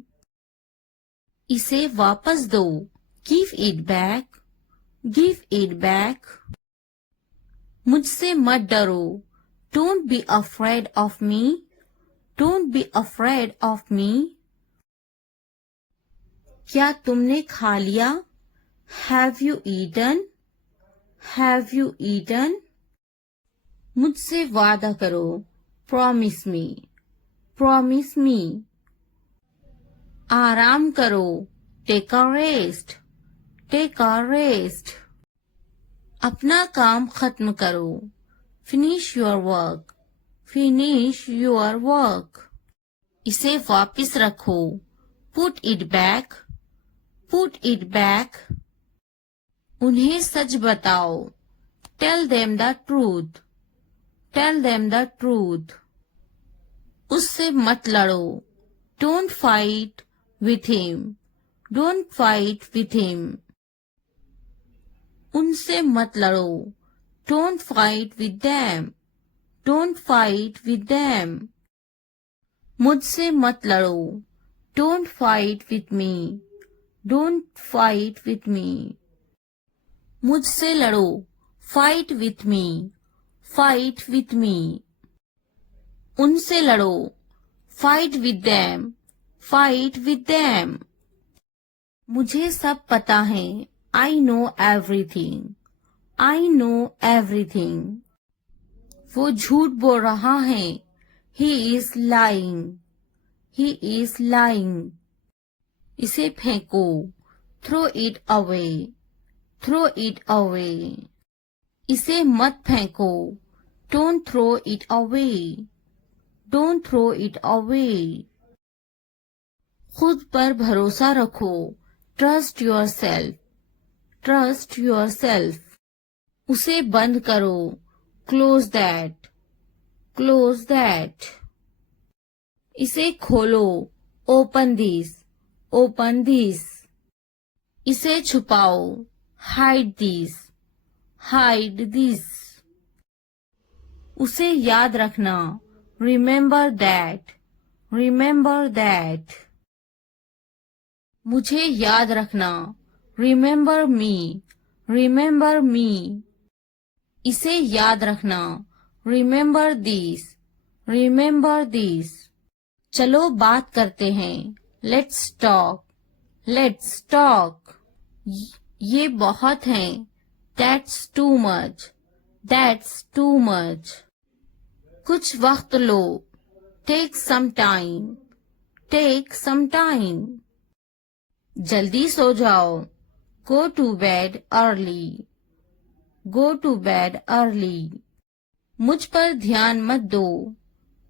इसे वापस दो. Give it back. Give it back. मुझसे मत डरो. Don't be afraid of me. Don't be afraid of me. क्या तुमने खा लिया? Have you eaten? Have you eaten? मुझसे वादा करो. Promise me. Promise me. आराम करो. Take a rest. Take a rest. अपना काम खत्म करो. Finish your work. Finish your work. इसे वापस रखो. Put it back. Put it back. उन्हें सच बताओ. Tell them the truth. Tell them the truth. उससे मत लड़ो. Don't fight with him. Don't fight with him. उनसे मत लड़ो. Don't fight with them. Don't fight with them. मुझसे मत लड़ो. Don't fight with me. Don't fight with me. मुझसे लड़ो. Fight with me. Fight with me. उनसे लड़ो. Fight with them. Fight with them. मुझे सब पता है. I know everything. I know everything. वो झूठ बोल रहा है. He is lying. He is lying. इसे फेंको. Throw it away. Throw it away. इसे मत फेंको, don't throw it away, don't throw it away. खुद पर भरोसा रखो, trust yourself, trust yourself. उसे बंद करो, क्लोज दैट, क्लोज दैट। इसे खोलो, ओपन दिस, ओपन दिस। इसे छुपाओ, हाइड दिस, हाइड दिस। उसे याद रखना, रिमेंबर दैट, रिमेंबर दैट। मुझे याद रखना, रिमेंबर मी, रिमेंबर मी। इसे याद रखना, रिमेंबर दिस, रिमेंबर दिस। चलो बात करते हैं, लेट्स टॉक, लेट्स टॉक। ये बहुत है, that's too much, that's too much. कुछ वक्त लो, take some time, take some time. जल्दी सो जाओ, go to bed early, go to bed early. मुझ पर ध्यान मत दो,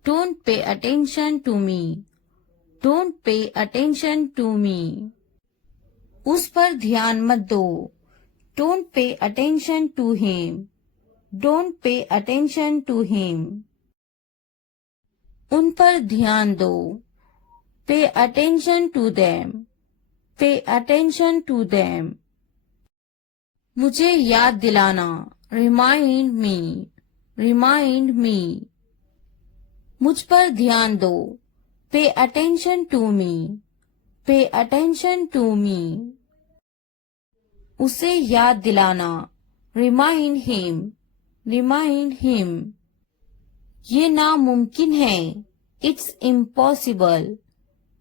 don't pay attention to me, don't pay attention to me. उस पर ध्यान मत दो, don't pay attention to him, don't pay attention to him. उन पर ध्यान दो, pay attention to them, pay attention to them. मुझे याद दिलाना, रिमाइंड मी, रिमाइंड मी। मुझ पर ध्यान दो, पे अटेंशन टू मी, पे अटेंशन टू मी। उसे याद दिलाना, रिमाइंड हिम, रिमाइंड हिम। ये नामुमकिन है, इट्स इम्पॉसिबल,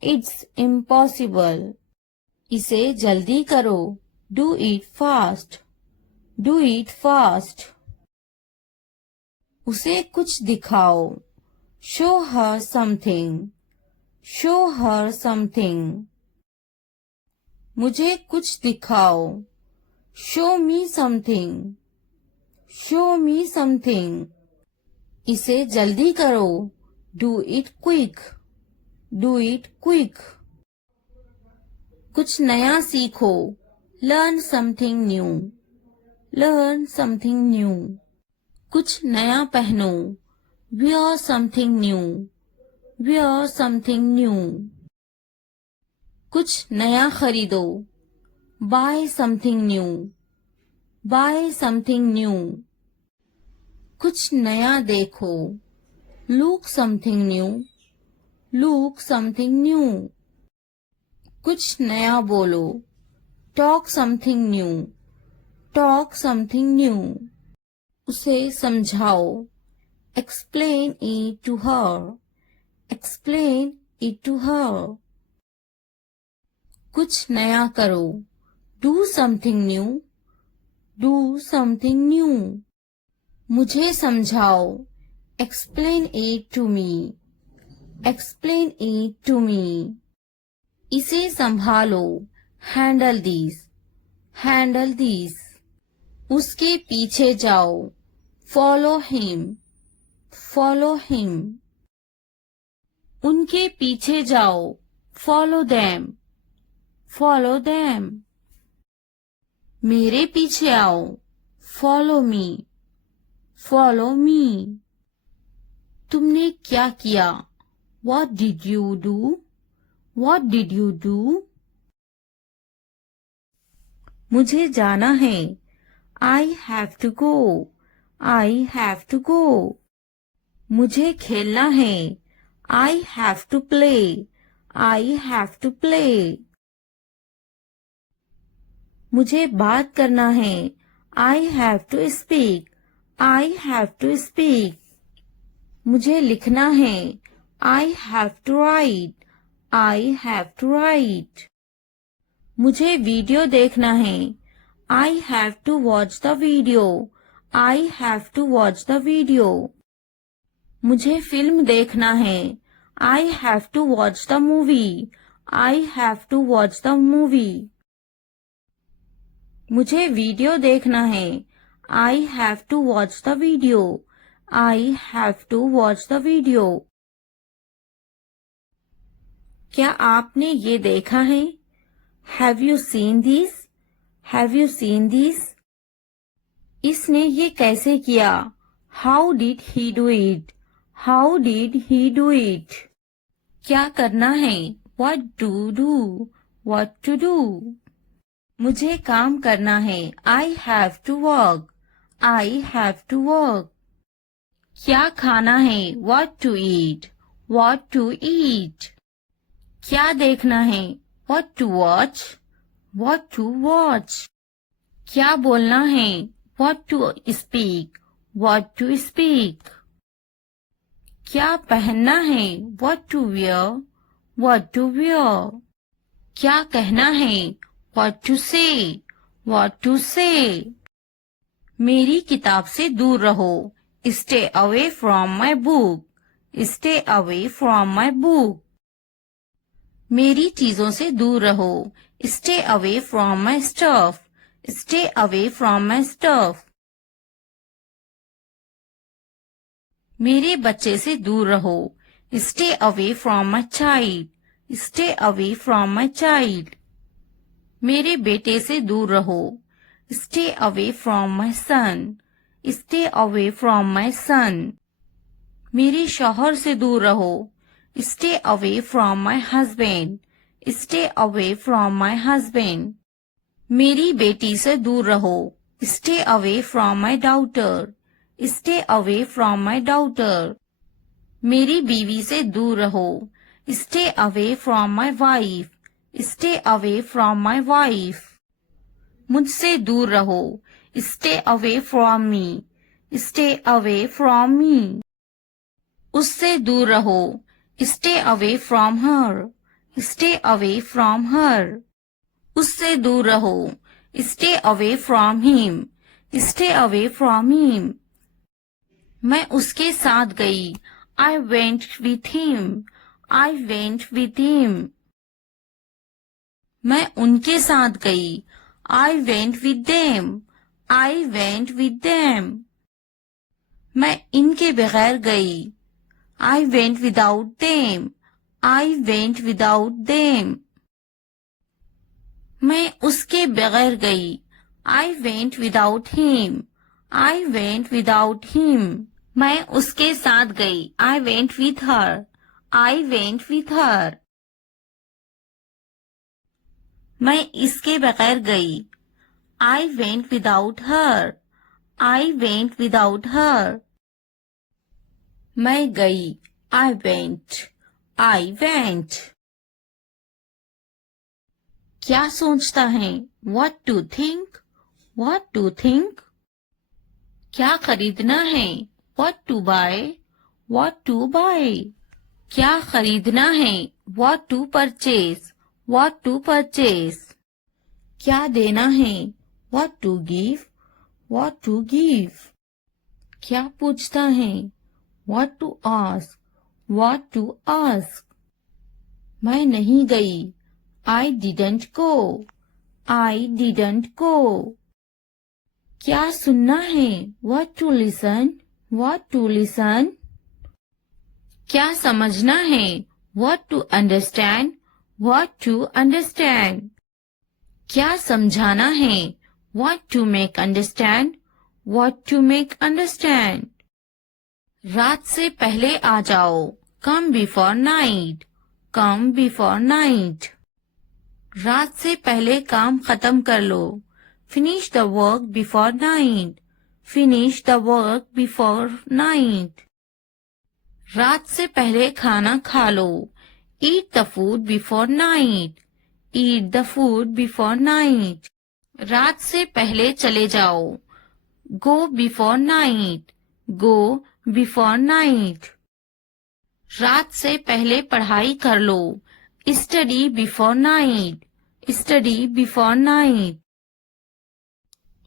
इट्स इम्पॉसिबल। इसे जल्दी करो, do it fast, do it fast. उसे कुछ दिखाओ, show her something, show her something. मुझे कुछ दिखाओ, show me something, show me something. इसे जल्दी करो, do it quick, do it quick. कुछ नया सीखो, learn something new, learn something new. कुछ नया पहनो, wear something new, wear something new. कुछ नया खरीदो, buy something new, buy something new. कुछ नया देखो, look something new, look something new. कुछ नया बोलो, talk something new, talk something new. उसे समझाओ, explain it to her, explain it to her. कुछ नया करो, do something new, do something new. मुझे समझाओ, explain it to me, explain it to me. इसे संभालो, हैंडल दिस, हैंडल दिस। उसके पीछे जाओ, फॉलो हिम, फॉलो हिम। उनके पीछे जाओ, फॉलो देम, फॉलो देम। मेरे पीछे आओ, फॉलो मी, फॉलो मी। तुमने क्या किया, what did you do, what did you do. मुझे जाना है, I have to go, I have to go. मुझे खेलना है, I have to play, I have to play. मुझे बात करना है, I have to speak, I have to speak. मुझे लिखना है, I have to write, I have to write. मुझे वीडियो देखना है, I have to watch the video, I have to watch the video. मुझे फिल्म देखना है, I have to watch the movie, I have to watch the movie. मुझे video देखना है, I have to watch the video. I have to watch the video. क्या आपने ये देखा है? Have you seen this? Have you seen this? इसने ये कैसे किया? How did he do it? How did he do it? क्या करना है? What to do? What to do? मुझे काम करना है. I have to work. I have to work. क्या खाना है? What to eat? What to eat? क्या देखना है? What to watch? What to watch? क्या बोलना है? What to speak? What to speak? क्या पहनना है? What to wear? What to wear? क्या कहना है? What to say? What to say? मेरी किताब से दूर रहो. Stay away from my book. Stay away from my book. मेरी चीजों से दूर रहो. Stay away from my stuff. Stay away from my stuff. मेरे बच्चे से दूर रहो. Stay away from my child. Stay away from my child. मेरे बेटे से दूर रहो. Stay away from my son. Stay away from my son. मेरे शौहर से दूर रहो. Stay away from my husband. Stay away from my husband. मेरी बेटी से दूर रहो. Stay away from my daughter. Stay away from my daughter. मेरी बीवी से दूर रहो. Stay away from my wife. Stay away from my wife. मुझसे दूर रहो. Stay away from me. Stay away from me. उससे दूर रहो. Stay away from her. Stay away from her. उससे दूर रहो. Stay away from him. Stay away from him. मैं उसके साथ गई. I went with him. I went with him. मैं उनके साथ गई. I went with them. I went with them. मैं इनके बगैर गई. I went without them. I went without them. मैं उसके बगैर गई. I went without him. I went without him. मैं उसके साथ गई. I went with her. I went with her. मैं इसके बगैर गई. I went without her. I went without her. मैं गई. I went. I went. क्या सोचता है? What to think? What to think? क्या खरीदना है? What to buy? What to buy? क्या खरीदना है? What to purchase? What to purchase? क्या देना है? What to give? What to give? क्या पूछता है? What to ask? What to ask? मैं नहीं गई. I didn't go. I didn't go. क्या सुनना है? What to listen? What to listen? क्या समझना है? What to understand? What to understand? क्या समझाना है? What to make understand? What to make understand? रात से पहले आ जाओ. Come before night. Come before night. रात से पहले काम खत्म कर लो. Finish the work before night. Finish the work before night. रात से पहले खाना खा लो. Eat the food before night. Eat the food before night. रात से पहले चले जाओ. Go before night. Go before night. रात से पहले पढ़ाई कर लो. Study before night. Study before night.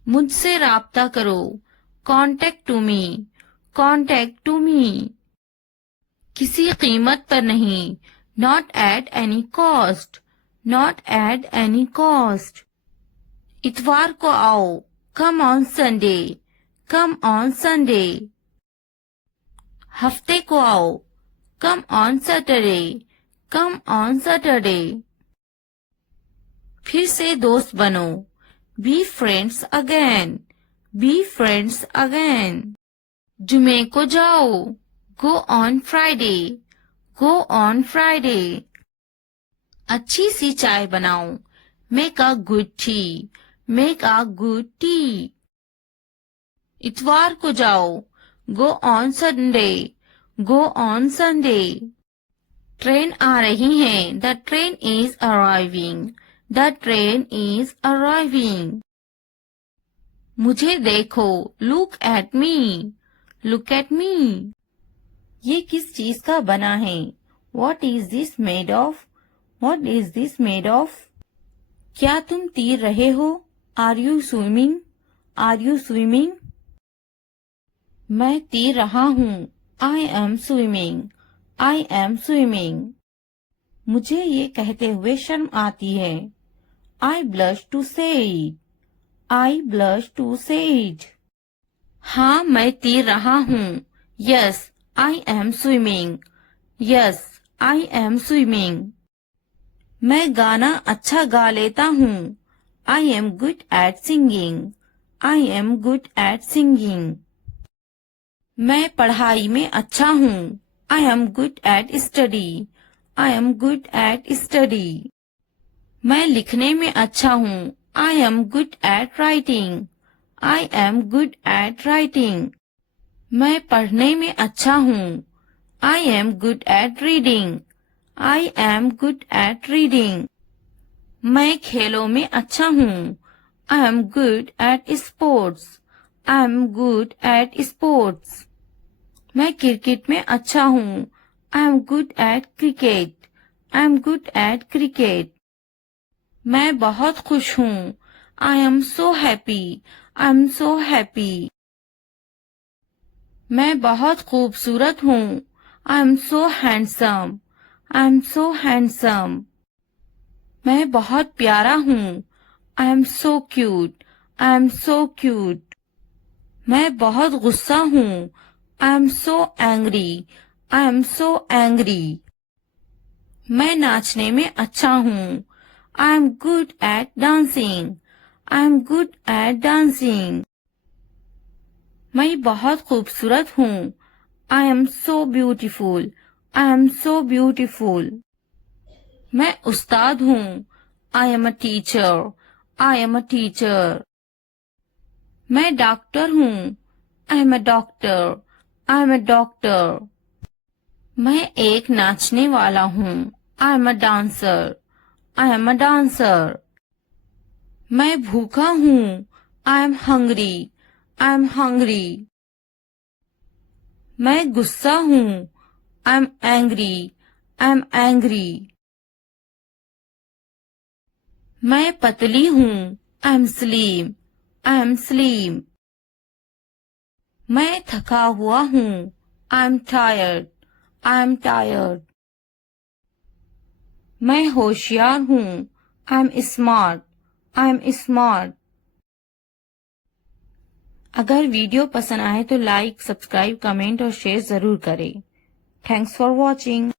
मुझसे राब्ता करो. Contact to me. Contact to me. किसी कीमत पर नहीं. Not at any cost. Not at any cost. इतवार को आओ. Come on Sunday. Come on Sunday. हफ्ते को आओ. Come on Saturday. Come on Saturday. फिर से दोस्त बनो. Be friends again. Be friends again. जुमे को जाओ. Go on Friday. Go on Friday. अच्छी सी चाय बनाओ. Make a good tea. Make a good tea. इतवार को जाओ. Go on Sunday. Go on Sunday. Train आ रही है. The train is arriving. The train is arriving. मुझे देखो. Look at me. Look at me. ये किस चीज का बना है? What is this made of? What is this made of? क्या तुम तैर रहे हो? Are you swimming? Are you swimming? मैं तैर रहा हूँ. I am swimming. I am swimming. मुझे ये कहते हुए शर्म आती है. I blush to say it. I blush to say it. हाँ, मैं तैर रहा हूँ. Yes, I am swimming. Yes, I am swimming. मैं गाना अच्छा गा लेता हूँ. I am good at singing. I am good at singing. मैं पढ़ाई में अच्छा हूँ. I am good at study. I am good at study. मैं लिखने में अच्छा हूँ. I am good at writing. I am good at writing. मैं पढ़ने में अच्छा हूँ. I am good at reading. I am good at reading. मैं खेलों में अच्छा हूँ. I am good at sports. I am good at sports. मैं क्रिकेट में अच्छा हूँ. I am good at cricket. I am good at cricket. मैं बहुत खुश हूँ. I am so happy. I am so happy. मैं बहुत खूबसूरत हूँ. I am so handsome. I am so handsome. मैं बहुत प्यारा हूँ. I am so cute. I am so cute. मैं बहुत गुस्सा हूँ. I am so angry. I am so angry. मैं नाचने में अच्छा हूँ. I am good at dancing. I am good at dancing. मैं बहुत खूबसूरत हूँ. I am so beautiful. I am so beautiful. मैं उस्ताद हूँ. I am a teacher. I am a teacher. मैं डॉक्टर हूँ. I am a doctor. I am a doctor. मैं एक नाचने वाला हूँ. I am a dancer. I am a dancer. मैं भूखा हूँ. I am hungry. I am hungry. मैं गुस्सा हूँ. I am angry. I am angry. मैं पतली हूँ. I am slim. I am slim. मैं थका हुआ हूँ. I am tired. I am tired. मैं होशियार हूँ. I am smart. I am smart. अगर वीडियो पसंद आए तो लाइक, सब्सक्राइब, कमेंट और शेयर जरूर करें. Thanks for watching.